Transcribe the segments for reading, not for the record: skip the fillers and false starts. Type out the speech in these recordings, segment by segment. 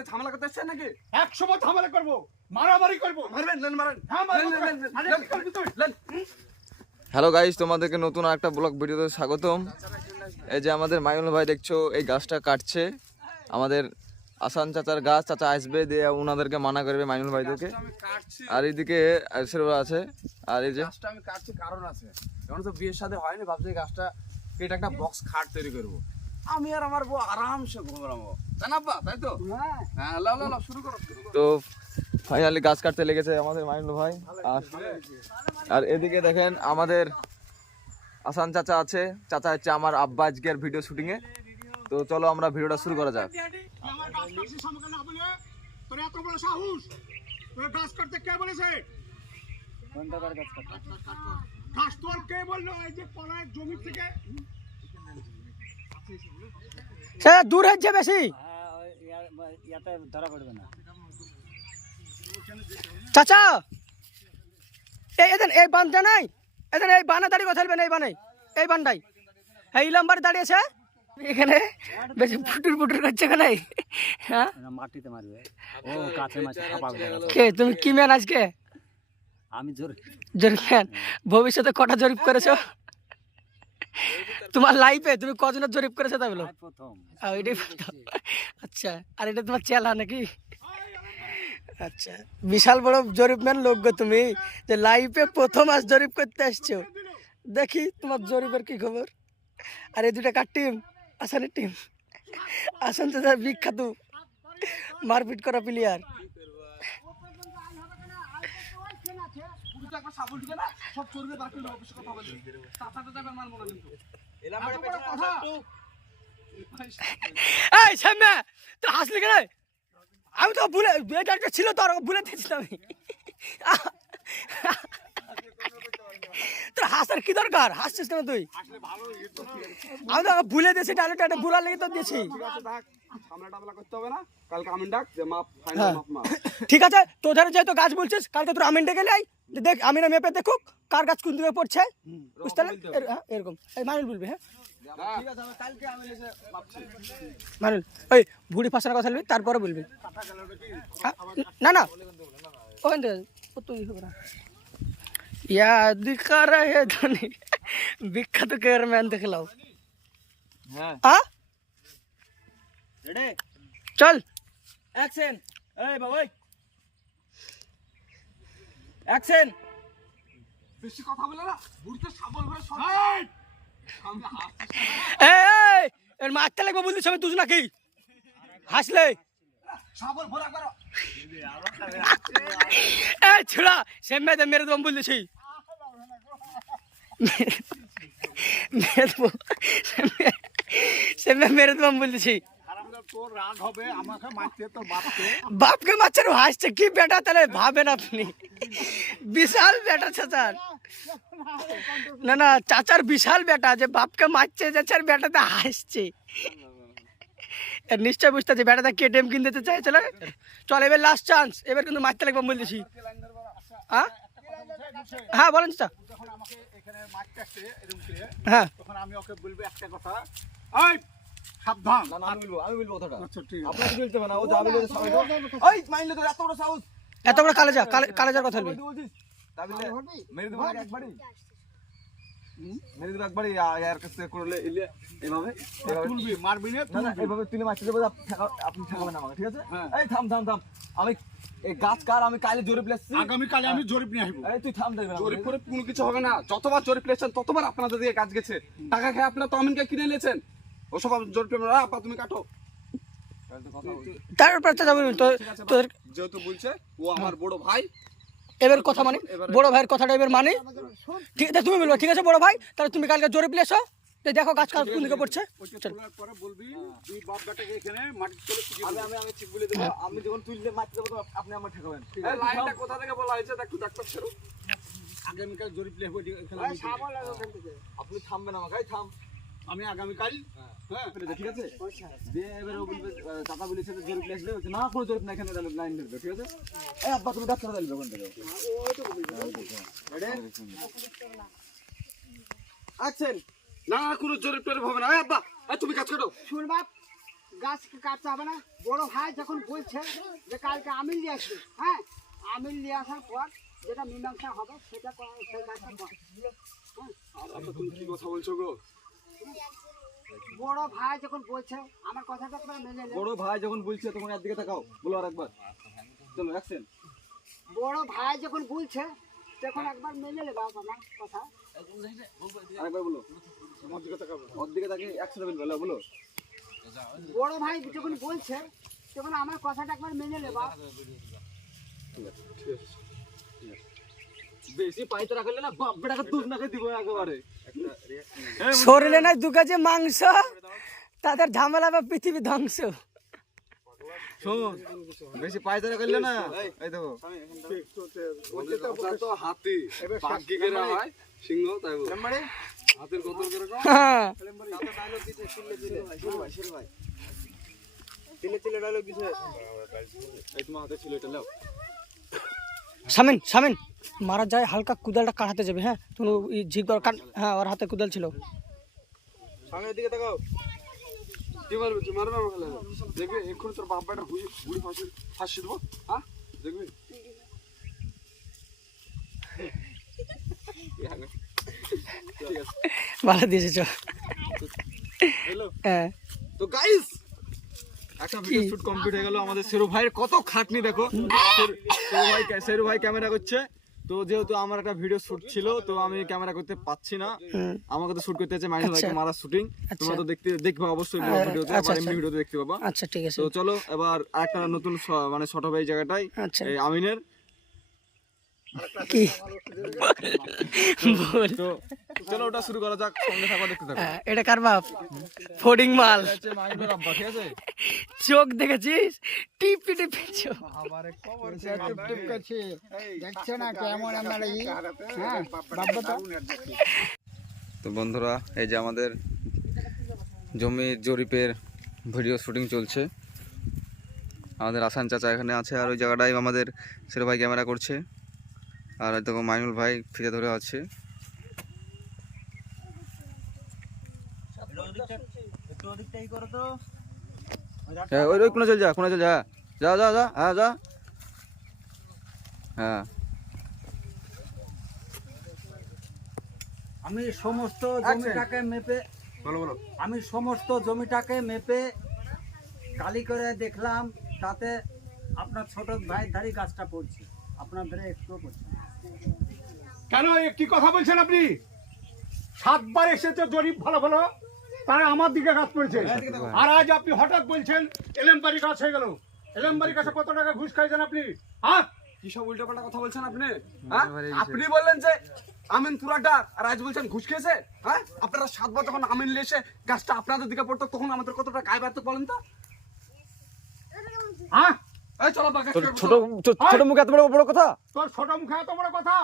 একটা ঝামেলা করতে এসেছেন নাকি? 100 ঝামেলা করবো, মারামারি করবো। মারবেন? মারেন। হ্যাঁ, হ্যালো গাইস, তোমাদেরকে নতুন একটা ব্লগ ভিডিওতে স্বাগতম। এই যে আমাদের মাইনুল ভাই দেখছো এই গাছটা কাটছে, আমাদের আসান চাচার গাছ। চাচা আসবে দিয়ে ওনাদেরকে মানা করবে মাইনুল ভাইদেরকে। আমি কাটছি, আর এইদিকে আরশেরও আছে। আর এই যে গাছটা আমি কাটছি কারণ আছে। এখন তো বিয়ের সাথে হয়নি, ভাবছি এই গাছটা কেটে একটা বক্স খাট তৈরি করবো। আমি আর আমার বউ আরামসে ঘুমাবো, তাই না আব্বা? তাই তো? হ্যাঁ, লাও শুরু করো। তো ফাইনালি গাছ কাটতে লেগেছে আমাদের মাইনুল ভাই। আর এদিকে দেখেন আমাদের আসান চাচা আছে। চাচা হচ্ছে আমার আব্বা আজকের ভিডিও শুটিং এ। তো চলো আমরা ভিডিওটা শুরু করা যাক। আমার গাছ কাটছিস আমাকে না বলে, তোর এত বড় সাহস! তোর গাছ কাটতে কে বলেছে? গাছ তোর কে বললো? এই যে পলায় জমি থেকে সে দূর হচ্ছে বেশি, চাচা এই বানটা নাই, এই বানা দাঁড়িয়ে কথা বলবেন। এই বানটাই এই লম্বার দাঁড়িয়েছে এখানে, বেশি ফুটুর করছে এখানে। হ্যাঁ, মাটিতে মারবে, ও কাছে মাছে হাঁপাবে। কে তুমি? কি ম্যান আজকে? আমি জরিপ ম্যান। ভবিষ্যতে কটা জরিপ করেছো তোমার লাইফে? তুমি কজনের জরিপ করেছো তাই বলো? প্রথম। এটাই প্রথম। আচ্ছা, আর এটা তোমার চেলা নাকি? আচ্ছা, বিশাল বড় জরিপ ম্যান লোক গো তুমি, যে লাইফে প্রথম আজ জরিপ করতে আসছো। দেখি তোমার জরিপের কি খবর। আর এই দুটা কার টিম? আসানের টিম। আসান তো বিখ্যাত মারপিট করা প্লেয়ার। সব চর্বি বাকি অবশ্য কথা বলি, চাচাটা যাবে মারবো না কিন্তু। এই সামনে তো হাসলি কেন? আমি তো ভুলে, এটা একটা ছিল তো, আর ভুলে দিয়েছিলাম আমি। তোর হাসার কি দরকার? হাসছিস কেন তুই? আমি তো ভুলে দিয়েছি, ডাইরেক্ট একটা ভুলার লেগে তো দিয়েছি। করতে হবে না, কালকে আমি ডাক যে মাপ ফাইনাল মাপ মাপ। ঠিক আছে, তোদের যেহেতু গাছ বলছিস, কালকে তোর আমিন ডেকে লাই, দেখ আমিনা মেপে দেখুক কার গাছ কোন দিকে পড়ছে, বুঝতে পারলি? এরকম এই মানুষ বলবি। হ্যাঁ ঠিক আছে, আমি কালকে আমি এসে মাপছি। মানুষ ওই ভুড়ি ফাঁসানোর কথা বলবি, তারপরে বলবি। না ওখান থেকে তুই হবে না। ইয়া দিখা রে ধনী বিখ্যাত ক্যামেরাম্যান দেখলাও। হ্যাঁ রেডি, চল অ্যাকশন। এই বাবা, অ্যাকশন। বেশি কথা বলে না, বুড়িতে সাবল ভরে সব। আমি হাসছি, এই এর মারতে লাগবে বলছিস আমি তুই নাকি হাসলে? সাবল ভরা করো। এই ছোড়া সেমে মেরে দম বলছিস, মেরে দম বলছিস। তোর রাগ হবে, আমাকে মারতে, তোর বাপকে মারছে হাসছে কি বেটা? তাহলে ভাবেন আপনি, বিশাল বেটা চাচার। না চাচার বিশাল বেটা, যে বাপকে মারছে, চাচার বেটাতে হাসছে। নিশ্চয় বুঝতে পারছি বেটাটা কে টেম কিনতে চাইছিল। চল এবার লাস্ট চান্স, এবার কিন্তু মারতে লাগবে বলতেছি। হ্যাঁ বলেন চাচা। যখন আমাকে এখানে মারতে আসছে এরকম করে, হ্যাঁ তখন আমি ওকে বলবো একটা কথা, এই সাবধান। না আমি বলবো কথাটা। আচ্ছা ঠিক আছে। আপনাকে বলতে হবে না, ও যা বলে সবাই। ওই মাইন্ডে তোর এত বড় সাহস, এত বড় কালেজার কথা বলবি? তুই বলছিস তাহলে মেরে দেবো একবারই, মেরে দেবো একবারই। আর কাছে করলে ইলে এভাবে তুলবি, মারবি না, না এভাবে তুলে মারতে দেবো, আপনি ঠেকাবেন আমাকে, ঠিক আছে? এই থাম আমি এই গাছ কার আমি কালে জরিপ লেছি। আগামীকালে আমি জরিপ নিয়ে আসবো। এই তুই থাম, দেবে জরিপ করে কোনো কিছু হবে না। যতবার জরিপ লেছেন ততবার আপনাদের দিকে কাজ গেছে। টাকা খেয়ে আপনারা তো আমিনকে কিনে নিয়েছেন, ওসব জরিপ আপা তুমি কাটো। তারপর চাচা বলবি তোর যেহেতু বলছে ও আমার বড় ভাই, এবার কথা মানে বড় ভাইয়ের কথাটা এবার মানে ঠিক আছে, তুমি বলবো ঠিক আছে বড় ভাই, তাহলে তুমি কালকে জরিপ লেছো, দেখো গাছ কাল কোন দিকে পড়ছে। পরে বলবি দুই বাপ বেটাকে এখানে মাটি চলে আমি ঠিক বলে দেবো। আমি যখন তুললে মারতে দেবো আপনি আমার ঠেকাবেন। লাইনটা কোথা থেকে বলা হয়েছে একটু ডাক্তার ছেড়ো। আগামীকাল জরিপ লেখবো এখানে। আপনি থামবেন আমাকে, থাম। আমি আগামীকাল, হ্যাঁ ঠিক আছে। দিয়ে এবারে ও বলবে চাচা বলেছে যে জরিপ লেখবে, না কোনো জরিপ না, এখানে লাইন ধরবে, ঠিক আছে? এই আব্বা তুমি ডাক্তার দিবে ওখান থেকে। আছেন না কোনো জরিপ টরিপ হবে না। এই আব্বা, এই তুমি কাজ করো। শুন বাপ, গাছ কাটতে হবে না। বড় ভাই যখন বলছে যে কালকে আমিল নিয়ে আসবে, হ্যাঁ, আমিল নিয়ে আসার পর যেটা মীমাংসা হবে সেটা সেই কাজটা কর। তুমি কি কথা বলছো গো? বড় ভাই যখন বলছে আমার কথাটা তোমরা মেনে নে। বড় ভাই যখন বলছে তখন এর দিকে তাকাও, বলো আর একবার। চলো অ্যাকশন। বড় ভাই যখন বলছে তখন একবার মেনে নেবা আমার কথা। আরেকবার বলো। ওর দিকে তাকিয়ে অ্যাকশন বলো, বলো। বড় ভাই যখন বলছে তখন আমার কথাটা একবার মেনে নেবা। বেশি পাইতে রাখলে না বাপ বেটাকে দুধ নাকে দিব একেবারে। শরীরে নাই 2 কেজি মাংস, তাদের ঝামেলা বা পৃথিবী ধ্বংস। শোন, বেশি পাইতে রাখলে না, এই দেখো তো হাতি বাঘকে কেরা হয় সিংহ, তাই বল হাতির কতর করে কম। হ্যাঁ, এই তোমার হাতে ছিল, এটা নাও। শামিন শামিন মারা যায়, হালকা কুদালটা কাটাতে যাবে। হ্যাঁ, তুমি ঝিক করে কাট। হ্যাঁ, ওর হাতে কুদাল ছিল। সামনের দিকে তাকাও। কি মারবে? তুই মারবে আমার খেলা দেখবি এক্ষুনি তোর বাপ বেটার বুড়ি ফাঁসি দেবো, হ্যাঁ দেখবি। ভালো দিয়েছে চো। হ্যাঁ, তো গাইস, একটা ভিডিও শুট কমপ্লিট হয়ে গেল। আমাদের সেরু ভাইয়ের কত খাটনি দেখো। সেরু ভাই ক্যামেরা করছে। তো যেহেতু আমার একটা ভিডিও শুট ছিল, তো আমি ক্যামেরা করতে পাচ্ছি না। আমাকে তো শুট করতে হচ্ছে মাইনুল ভাইকে মারা শুটিং। তোমরা তো দেখবে অবশ্যই ভিডিওতে, আবার এমনি ভিডিওতে দেখতে পাবা। আচ্ছা ঠিক আছে। তো চলো এবার আরেকটা নতুন মানে শর্ট হবে এই জায়গাটায়, আচ্ছা, এই আমিনের। কি বল? তো চলো ওটা শুরু করা যাক, সঙ্গে থাকো, দেখতে থাকো। হ্যাঁ, এটা কার বাপ? ফোডিং মাল। এটা হচ্ছে মাইনুলের আব্বা, ঠিক আছে? চোখ দেখেছিস? টিপি টিপি চোখ। দেখছে না কেমন আমার এই, হ্যাঁ বাবা। তো বন্ধুরা, এই যে আমাদের জমির জরিপের ভিডিও শুটিং চলছে। আমাদের আসান চাচা এখানে আছে, আর ওই জায়গাটায় আমাদের সেরু ভাই ক্যামেরা করছে, আর দেখো মাইনুল ভাই ফিরে ধরে আছে। ওই কোনে চল যা, কোনে চল যা, যা যা যা, হ্যাঁ যা, হ্যাঁ। আমি সমস্ত জমিটাকে মেপে বলো বলো। আমি সমস্ত জমিটাকে মেপে কালি করে দেখলাম, তাতে আপনার ছোট ভাই ধারি গাছটা পড়ছে, আপনার ধারে একটুও পড়ছে না। কেন কি কথা বলছেন আপনি? 7 বার এসেছে জরিপ ভালো ভালো, তারা আমার দিকে গাছ পড়েছে। আর আজ আপনি হঠাৎ বলছেন এলেমবাড়ি গাছ হয়ে গেল। এলেমবাড়ি গাছে কত টাকা ঘুষ খাইছেন আপনি? হ্যাঁ, কি সব উল্টাপাল্টা কথা বলছেন আপনি? হ্যাঁ, আপনি বললেন যে আমিন পুরাটা, আর আজ বলছেন ঘুষ খেয়েছে। হ্যাঁ, আপনারা 7 বার যখন আমিন নিয়ে এসে গাছটা আপনাদের দিকে পড়তো, তখন আমাদের কতটা গায়ে বাড়তো বলেন তো? হ্যাঁ, এই চলো বাগান ছোট ছোট মুখে এত বড় বড় কথা। তোর ছোট মুখে এত বড় কথা?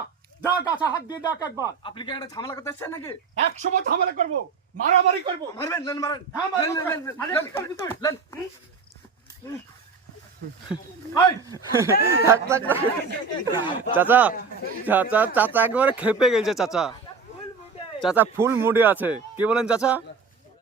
যা গাছে হাত দিয়ে দেখ একবার। আপনি কি একটা ঝামেলা করতে এসেছেন নাকি? 100 বার ঝামেলা করবো, মারামারি করবো। মারবেন, নেন মারেন। হ্যাঁ, মারবো। নেন, নেন, নেন, আরে, নেন, কি করবি তুই? নেন। এই, চাচা চাচা চাচা একবারে খেপে গেছে। চাচা চাচা ফুল মুডে আছে। কি বলেন চাচা?